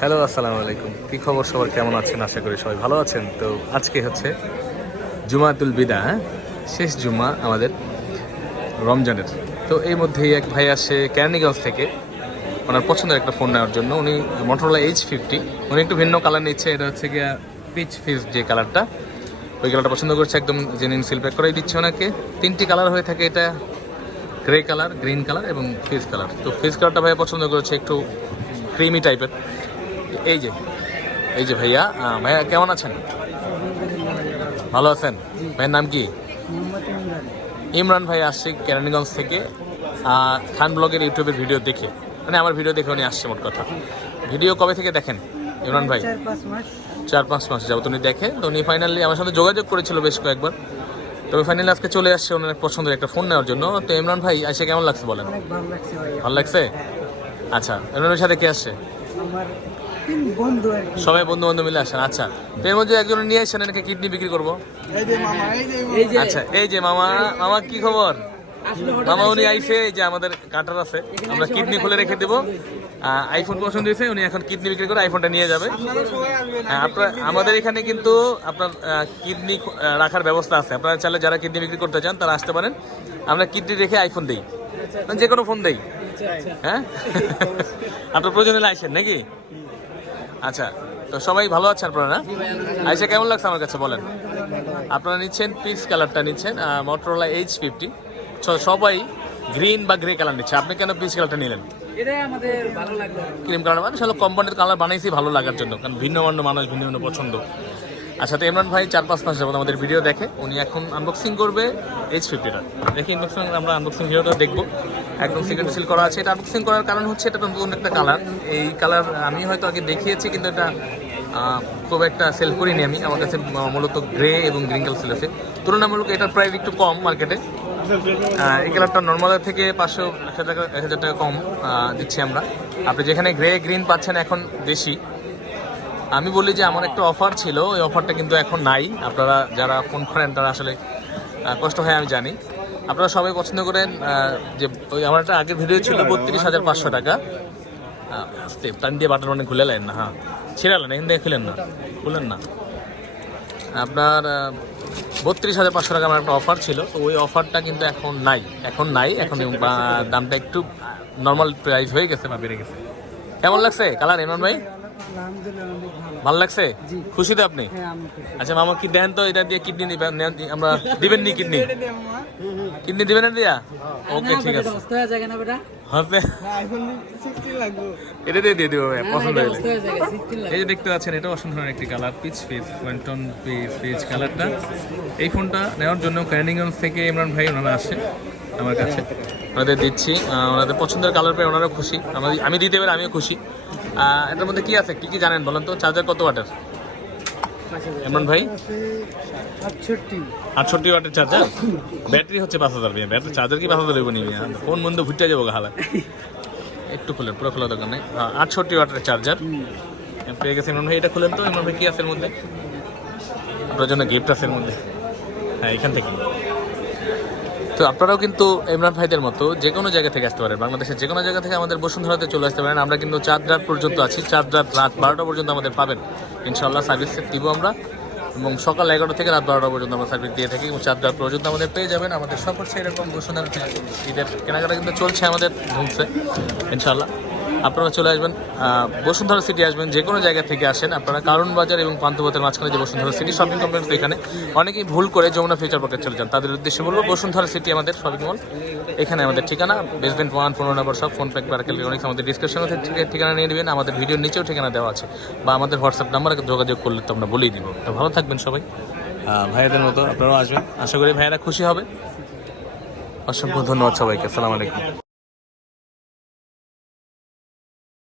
Hello, আসসালামু আলাইকুম। কী খবর সবার, কেমন আছেন? আশা করি সবাই ভালো আছেন। তো আজকে হচ্ছে জুমাতুল বিদা, হ্যাঁ, শেষ জুমা আমাদের রমজানের। তো এই মধ্যেই এক ভাই আসে কেরানীগঞ্জ থেকে ওনার পছন্দের একটা ফোন নেওয়ার জন্য। উনি মোটরোলা H50, উনি একটু ভিন্ন কালার নিচ্ছে। এটা হচ্ছে গিয়া পিচ ফিস যে কালারটা, ওই কালারটা পছন্দ করছে। একদম জেনুইন সিল প্যাক করাই দিচ্ছে ওনাকে। 3টি কালার হয়ে থাকে, এটা গ্রে কালার, গ্রিন কালার এবং ফিস কালার। তো ফিস কালারটা ভাইয়া পছন্দ করেছে, একটু ক্রিমি টাইপের। এই যে এই যে ভাইয়া, ভাইয়া কেমন আছেন? ভালো আছেন? ভাইয়ের নাম কি? ইমরান ভাই আসছে কেরানীগঞ্জ থেকে খান ব্লগের ইউটিউবের ভিডিও দেখে, মানে আমার ভিডিও দেখে উনি আসছে। মোট কথা, ভিডিও কবে থেকে দেখেন ইমরান ভাই? 4-5 মাস যাবত উনি দেখে। তো উনি ফাইনালি আমার সাথে যোগাযোগ করেছিল বেশ কয়েকবার। তবে ফাইনালি আজকে চলে আসছে ওনার পছন্দের একটা ফোন নেওয়ার জন্য। তো ইমরান ভাই এসে কেমন লাগছে বলেন? ভালো লাগছে। আচ্ছা, ইমরানের সাথে কে আসছে? সবাই বন্ধু বান্ধব মিলে আসেন। আচ্ছা, তো এর মধ্যে একজন নিয়ে আসছেন, এনাকে কিডনি বিক্রি করবো। আচ্ছা, এই যে মামা। মামা কি খবর? মামা উনি আইসে, এই যে আমাদের কাটার আছে, আমরা কিডনি খুলে রেখে দেবো। আইফোন পছন্দ হয়েছে, উনি এখন কিডনি বিক্রি করে আইফোনটা নিয়ে যাবে। আপনার আমাদের এখানে কিন্তু আপনার কিডনি রাখার ব্যবস্থা আছে। আপনারা চাইলে যারা কিডনি বিক্রি করতে চান তারা আসতে পারেন। আমরা কিডনি রেখে আইফোন দিই, যে কোনো ফোন দেই। হ্যাঁ, আপনার প্রয়োজন হলে আইসেন নাকি? আচ্ছা, তো সবাই ভালো আছেন আপনারা? না আইসা কেমন লাগছে আমার কাছে বলেন? আপনারা নিচ্ছেন পিচ কালারটা নিচ্ছেন, মোটরোলা H50। সবাই গ্রিন বা গ্রে কালার নিচ্ছে, আপনি কেন পিচ কালারটা নিলেন? ক্রিম কালার মানে আসলে কোম্পানির কালার বানাইছি ভালো লাগার জন্য, কারণ ভিন্ন ভিন্ন মানুষ ভিন্ন ভিন্ন পছন্দ। আচ্ছা, তো ইমরান ভাই 4-5 মাস যাবত আমাদের ভিডিও দেখে। উনি এখন আনবক্সিং করবে H50টা। দেখি আমরা আনবক্সিং ভিডিওটা দেখবো। একদম সিক্রেট সিল করা আছে। এটা আনবক্সিং করার কারণ হচ্ছে এটা নতুন একটা কালার। এই কালার আমি হয়তো আগে দেখিয়েছি, কিন্তু এটা খুব একটা সেল করিনি আমি। আমার কাছে মূলত গ্রে এবং গ্রিন কালার সেল আছে। তুলনামূলক এটার প্রাইস একটু কম মার্কেটে। এই কালারটা নর্মালের থেকে 500-1000 টাকা কম দিচ্ছি আমরা। আপনি যেখানে গ্রে গ্রিন পাচ্ছেন এখন বেশি। আমি বলি যে আমার একটা অফার ছিল, ওই অফারটা কিন্তু এখন নাই। আপনারা যারা ফোন করেন তারা আসলে কষ্ট হয়, আমি জানি। আপনারা সবাই পছন্দ করেন যে ওই আমার একটা আগের ভিডিও ছিল 32,500 টাকা। টান দিয়ে বাটন মানে খুলে নেন না, হ্যাঁ ছিঁড়ালেন, এখান থেকে খুলেন না। আপনার 32,500 টাকা আমার একটা অফার ছিল। তো ওই অফারটা কিন্তু এখন নাই। এখন দামটা একটু নর্মাল প্রাইস হয়ে গেছে বা বেড়ে গেছে। কেমন লাগছে কালার ইমরান ভাই? ভালো লাগছে? খুশি তো আপনি? আচ্ছা মামা, কি দেন তো এটা দিয়ে কিডনি আমরা দিবেন নি? কিডনি দিবেন না দিয়া? ওকে, ঠিক আছে। এটা দিয়ে দেবো পছন্দ হলে। এই যে দেখতে পাচ্ছেন, এটা অসাধারণ একটি কালার, পিচ ফেস ওয়েন্টন পেজ কালারটা। এই ফোনটা নেওয়ার জন্য কেরানীগঞ্জ থেকে ইমরান ভাই ওনারা আসে আমার কাছে। ওনাদের দিচ্ছি, ওনাদের পছন্দের কালার পেয়ে ওনারা খুশি, আমি দিতে পারি আমিও খুশি। এটার মধ্যে কি আছে, কি জানেন বলেন তো? চার্জার কত ওয়াটের ইমরান ভাই? 68 ওয়াটের চার্জার। ব্যাটারি হচ্ছে 5000। ব্যাটারি চার্জার কি 5000 দেবো নিবি? ফোন বন্ধু ঘুরতে যাবো হালা। একটু খুলেন, পুরো খোলা দোকানে। 68 ওয়াটের চার্জার পেয়ে গেছে ইমরান ভাই। এটা খুলেন তো ইমরান ভাই, কি আছে এর মধ্যে? আপনার জন্য গিফট আছে এর মধ্যে, হ্যাঁ এখান থেকে। তো আপনারাও কিন্তু ইমরান ভাইদের মতো যে কোনো জায়গা থেকে আসতে পারেন, বাংলাদেশের যে কোনো জায়গা থেকে আমাদের বসুন্ধরাতে চলে আসতে পারেন। আমরা কিন্তু চাঁদ রাত পর্যন্ত আছি, চাঁদ রাত 12টা পর্যন্ত আমাদের পাবেন ইনশাআল্লাহ। সার্ভিস দিব আমরা, এবং সকাল 11টা থেকে রাত 12টা পর্যন্ত আমরা সার্ভিস দিয়ে থাকি, এবং চাঁদ রাত পর্যন্ত আমাদের পেয়ে যাবেন। আমাদের সব হচ্ছে এরকম বসুন্ধরা ঈদের কেনাকাটা কিন্তু চলছে আমাদের ধুমছে ইনশাআল্লাহ। আপনারা চলে আসবেন, বসুন্ধরা সিটি আসবেন, যে কোনো জায়গা থেকে আসেন আপনারা। কারণ বাজার এবং পান্থপথের মাঝখানে যে বসুন্ধরা সিটি শপিং কমপ্লেক্স, এখানে অনেকেই ভুল করে যমুনা ফিউচার পার্কে চলে যান। তাদের উদ্দেশ্যে বলবো, বসুন্ধরা সিটি আমাদের শপিং মল, এখানে আমাদের ঠিকানা বেসমেন্ট 1, 15 নম্বর সব ফোন প্যাক পার্ক ইলেকট্রনিক্স। আমাদের ডিসক্রিপশনে ঠিকানা নিয়ে নেবেন, আমাদের ভিডিওর নিচেও ঠিকানা দেওয়া আছে, বা আমাদের হোয়াটসঅ্যাপ নাম্বারে যোগাযোগ করলে তো আমরা বলেই দিব। তো ভালো থাকবেন সবাই, ভাইয়াদের মতো আপনারাও আসবেন, আশা করি ভাইয়ারা খুশি হবে। অসংখ্য ধন্যবাদ সবাইকে, আসসালামু আলাইকুম।